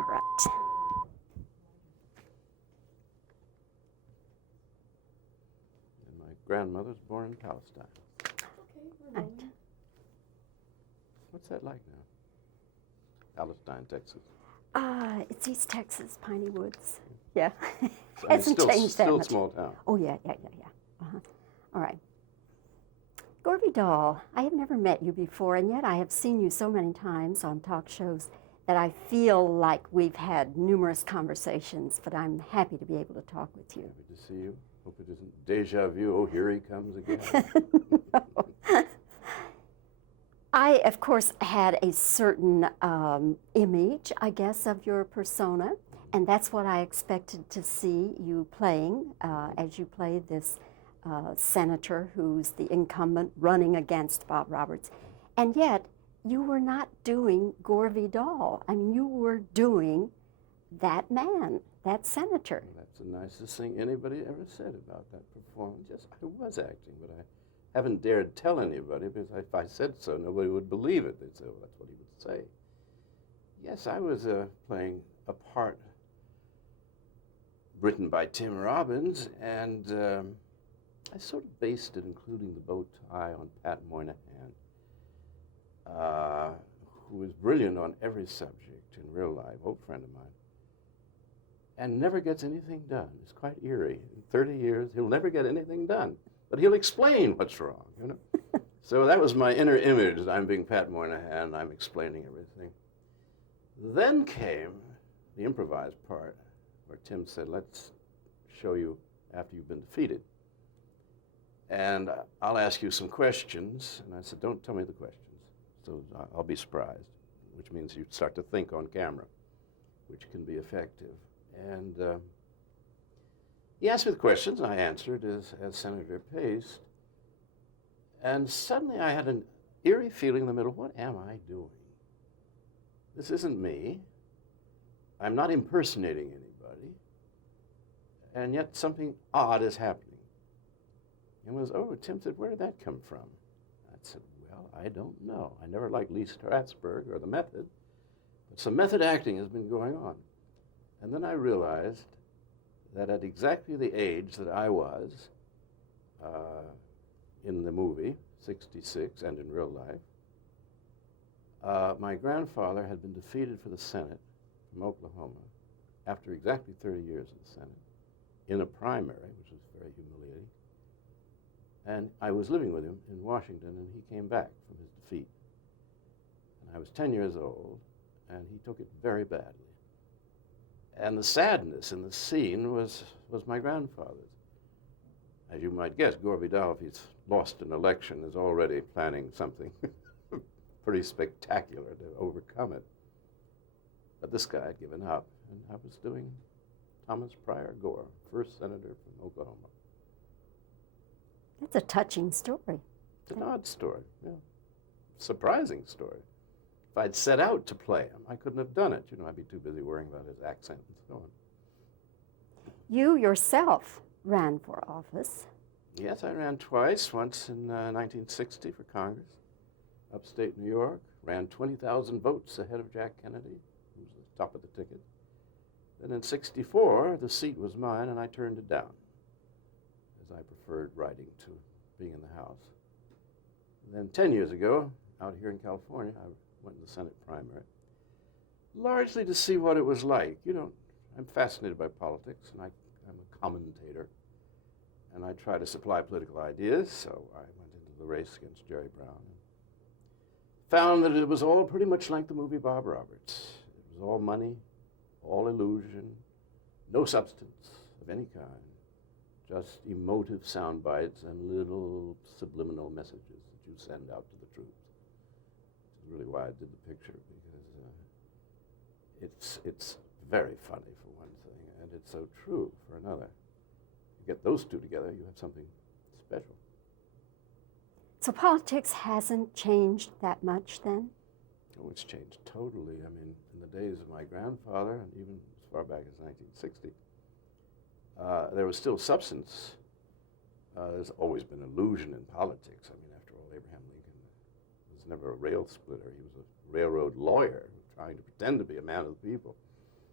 All right. And my grandmother was born in Palestine. Right. What's that like now? Palestine, Texas. It's East Texas, Piney Woods. Yeah. So, I mean, Hasn't changed that still much. Small town. Oh, yeah. All right. Gore Vidal, I have never met you before, and yet I have seen you so many times on talk shows that I feel like we've had numerous conversations, but I'm happy to be able to talk with you. Happy to see you. Hope it isn't deja vu. Oh, here he comes again. No. I, of course, had a certain image, I guess, of your persona, and that's what I expected to see you playing as you played this senator who's the incumbent running against Bob Roberts. And yet, you were not doing Gore Vidal. I mean, you were doing that man, that senator. Well, that's the nicest thing anybody ever said about that performance. Yes, I was acting, but I haven't dared tell anybody because if I said so, nobody would believe it. They'd say, well, that's what he would say. Yes, I was playing a part written by Tim Robbins, and I sort of based it, including the bow tie, on Pat Moynihan, who was brilliant on every subject in real life, old friend of mine, and never gets anything done. It's quite eerie. In 30 years, he'll never get anything done, but he'll explain what's wrong, you know? So that was my inner image, that I'm being Pat Moynihan, and I'm explaining everything. Then came the improvised part, where Tim said, let's show you after you've been defeated. And I'll ask you some questions. And I said, don't tell me the questions. So I'll be surprised, which means you start to think on camera, which can be effective. And he asked me the questions, and I answered as Senator Pace. And suddenly I had an eerie feeling in the middle, what am I doing? This isn't me. I'm not impersonating anybody. And yet something odd is happening. And was, oh, Tim said, where did that come from? I said, well, I don't know. I never liked Lee Strasberg or the method, but some method acting has been going on. And then I realized that at exactly the age that I was in the movie, 66, and in real life, my grandfather had been defeated for the Senate from Oklahoma after exactly 30 years in the Senate in a primary, which was very humiliating. And I was living with him in Washington, and he came back from his defeat. And I was 10 years old, and he took it very badly. And the sadness in the scene was my grandfather's. As you might guess, Gore Vidal, if he's lost an election, is already planning something pretty spectacular to overcome it. But this guy had given up, and I was doing Thomas Pryor Gore, first senator from Oklahoma. That's a touching story. It's an odd story, yeah. Surprising story. If I'd set out to play him, I couldn't have done it. You know, I'd be too busy worrying about his accent and so on. You yourself ran for office. Yes, I ran twice, once in 1960 for Congress, upstate New York, ran 20,000 votes ahead of Jack Kennedy, who was the top of the ticket. Then in 64, the seat was mine, and I turned it down, as I preferred writing to being in the House. And then 10 years ago, out here in California, I went in the Senate primary, largely to see what it was like. You know, I'm fascinated by politics, and I'm a commentator, and I try to supply political ideas, so I went into the race against Jerry Brown and found that it was all pretty much like the movie Bob Roberts. It was all money, all illusion, no substance of any kind, just emotive sound bites and little subliminal messages that you send out to the troops. Which is really why I did the picture, because it's very funny for one thing, and it's so true for another. You get those two together, you have something special. So politics hasn't changed that much then? Oh, it's changed totally. I mean, in the days of my grandfather, and even as far back as 1960, there was still substance. There's always been illusion in politics. I mean, after all, Abraham Lincoln was never a rail splitter. He was a railroad lawyer trying to pretend to be a man of the people.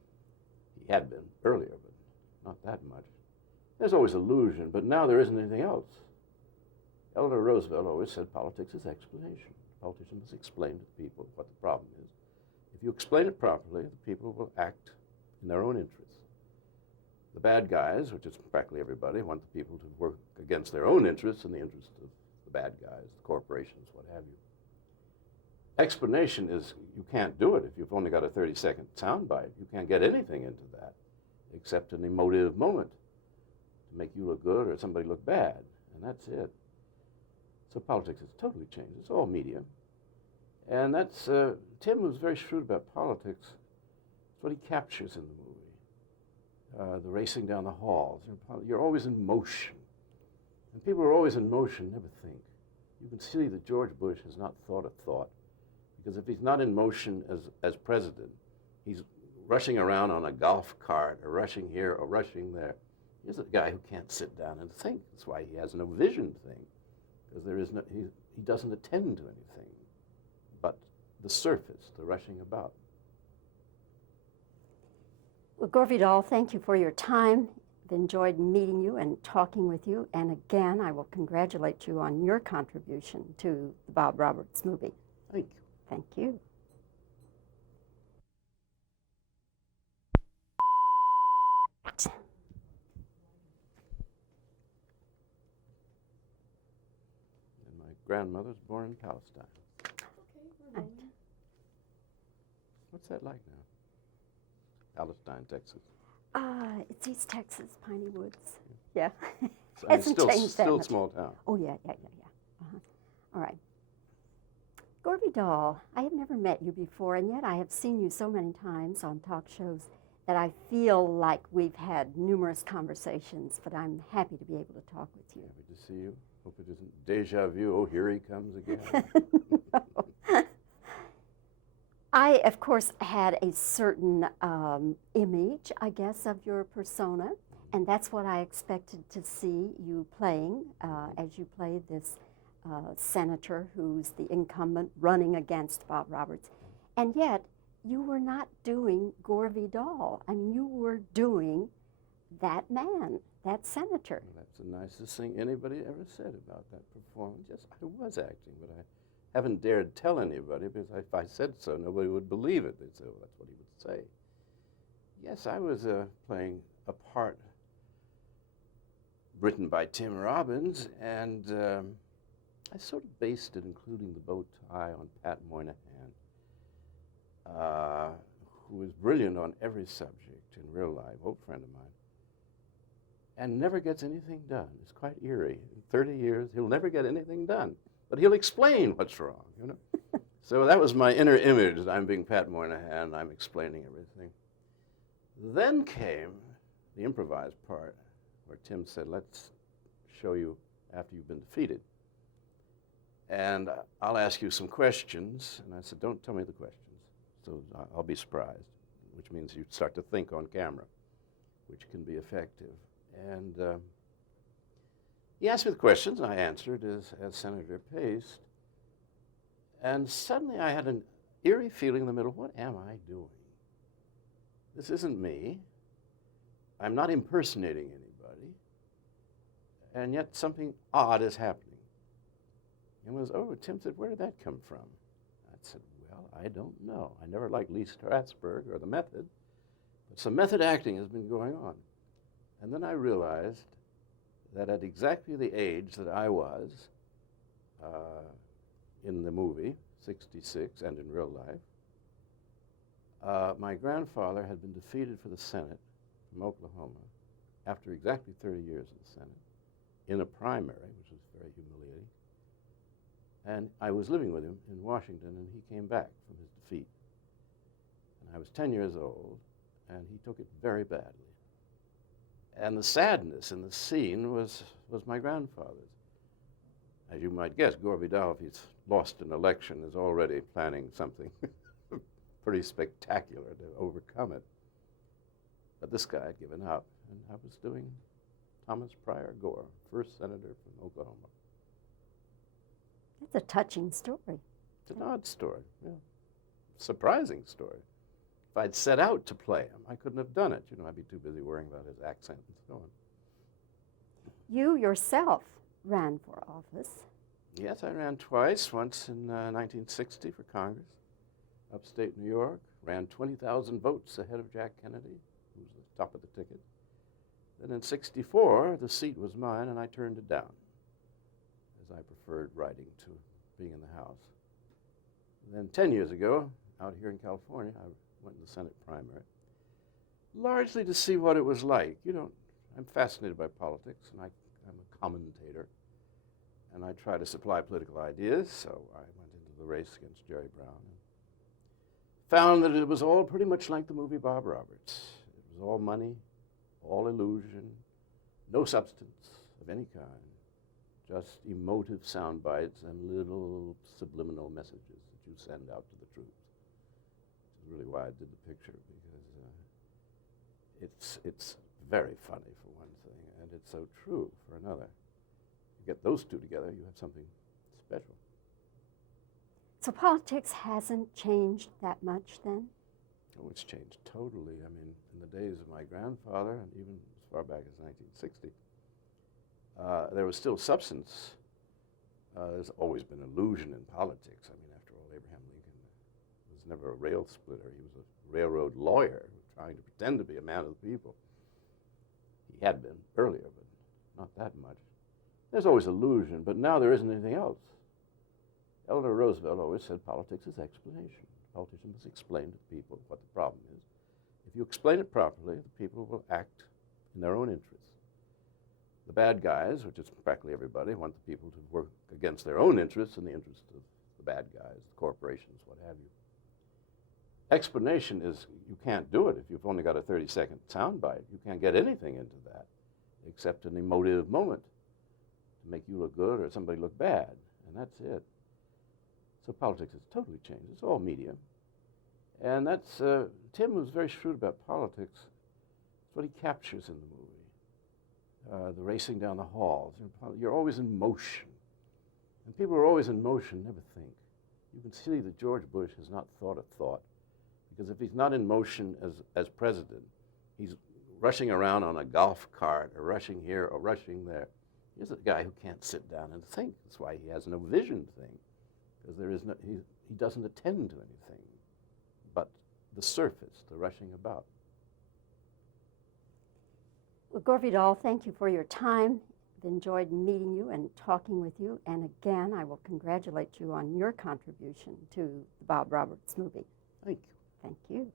He had been earlier, but not that much. There's always illusion, but now there isn't anything else. Eleanor Roosevelt always said politics is explanation. Politicians must explain to the people what the problem is. If you explain it properly, the people will act in their own interests. The bad guys, which is practically everybody, want the people to work against their own interests and the interests of the bad guys, the corporations, what have you. Explanation is, you can't do it if you've only got a 30-second soundbite. You can't get anything into that except an emotive moment to make you look good or somebody look bad, and that's it. So politics has totally changed. It's all media. And that's, Tim was very shrewd about politics. It's what he captures in the movie. The racing down the halls. You're always in motion. And people who are always in motion never think. You can see that George Bush has not thought a thought. Because if he's not in motion as president, he's rushing around on a golf cart or rushing here or rushing there. He's a guy who can't sit down and think. That's why he has no vision thing. Because there is no, he doesn't attend to anything but the surface, the rushing about. Well, Gore Vidal, thank you for your time. I've enjoyed meeting you and talking with you. And again, I will congratulate you on your contribution to the Bob Roberts movie. Thank you. Thank you. And my grandmother's born in Palestine. Right. What's that like now? Palestine, Texas. It's East Texas, Piney Woods. Yeah. So, I mean, Hasn't changed that still much. small town. Oh, yeah. All right. Gore Vidal, I have never met you before, and yet I have seen you so many times on talk shows that I feel like we've had numerous conversations, but I'm happy to be able to talk with you. Happy to see you. Hope it isn't deja vu. Oh, here he comes again. No. I, of course, had a certain image, I guess, of your persona, and that's what I expected to see you playing as you play this senator who's the incumbent running against Bob Roberts. And yet, you were not doing Gore Vidal. I mean, you were doing that man, that senator. Well, that's the nicest thing anybody ever said about that performance. Yes, I was acting, but I haven't dared tell anybody because if I said so, nobody would believe it. They'd say, well, that's what he would say. Yes, I was playing a part written by Tim Robbins, and I sort of based it, including the bow tie, on Pat Moynihan, who was brilliant on every subject in real life, old friend of mine, and never gets anything done. It's quite eerie. In 30 years, he'll never get anything done, but he'll explain what's wrong, you know? So that was my inner image, that I'm being Pat Moynihan, I'm explaining everything. Then came the improvised part, where Tim said, let's show you after you've been defeated. And I'll ask you some questions. And I said, don't tell me the questions. So I'll be surprised, which means you start to think on camera, which can be effective. And he asked me the questions, and I answered as Senator Paste. And suddenly I had an eerie feeling in the middle, what am I doing? This isn't me. I'm not impersonating anybody. And yet something odd is happening. And it was, oh, Tim said, where did that come from? I said, well, I don't know. I never liked Lee Strasberg or the method, but some method acting has been going on. And then I realized that at exactly the age that I was in the movie, 66, and in real life, my grandfather had been defeated for the Senate from Oklahoma after exactly 30 years in the Senate in a primary, which was very humiliating. And I was living with him in Washington, and he came back from his defeat. And I was 10 years old, and he took it very badly. And the sadness in the scene was my grandfather's. As you might guess, Gore Vidal, if he's lost an election, is already planning something pretty spectacular to overcome it. But this guy had given up, and I was doing Thomas Pryor Gore, first senator from Oklahoma. It's a touching story. It's an odd story, yeah. Surprising story. if I'd set out to play him, I couldn't have done it. You know, I'd be too busy worrying about his accent and so on. You yourself ran for office. Yes, I ran twice, once in 1960 for Congress, upstate New York, ran 20,000 votes ahead of Jack Kennedy, who was the top of the ticket. Then in 64, the seat was mine, and I turned it down, as I preferred writing to being in the House. And then 10 years ago, out here in California, I went in the Senate primary, largely to see what it was like. You know, I'm fascinated by politics, and I'm a commentator, and I try to supply political ideas, so I went into the race against Jerry Brown and found that it was all pretty much like the movie Bob Roberts. It was all money, all illusion, no substance of any kind, just emotive sound bites and little subliminal messages that you send out to the troops. Which is really why I did the picture, because it's very funny for one thing, and it's so true for another. You get those two together, you have something special. So politics hasn't changed that much then? Oh, it's changed totally. I mean, in the days of my grandfather, and even as far back as 1960, there was still substance. There's always been illusion in politics. I mean, after all, Abraham Lincoln was never a rail splitter. He was a railroad lawyer trying to pretend to be a man of the people. He had been earlier, but not that much. There's always illusion, but now there isn't anything else. Eleanor Roosevelt always said politics is explanation. Politicians must explain to the people what the problem is. If you explain it properly, the people will act in their own interests. The bad guys, which is practically everybody, want the people to work against their own interests and the interests of the bad guys, the corporations, what have you. Explanation is, you can't do it if you've only got a 30-second soundbite. You can't get anything into that except an emotive moment to make you look good or somebody look bad, and that's it. So politics has totally changed. It's all media. And that's, Tim was very shrewd about politics. It's what he captures in the movie. The racing down the halls. You're always in motion. And people who are always in motion never think. You can see that George Bush has not thought a thought. Because if he's not in motion as president, he's rushing around on a golf cart or rushing here or rushing there. He's a guy who can't sit down and think. That's why he has no vision thing. Because there is no, he doesn't attend to anything but the surface, the rushing about. Well, Gore Vidal, thank you for your time. I've enjoyed meeting you and talking with you. And again, I will congratulate you on your contribution to the Bob Roberts movie. Thank you. Thank you.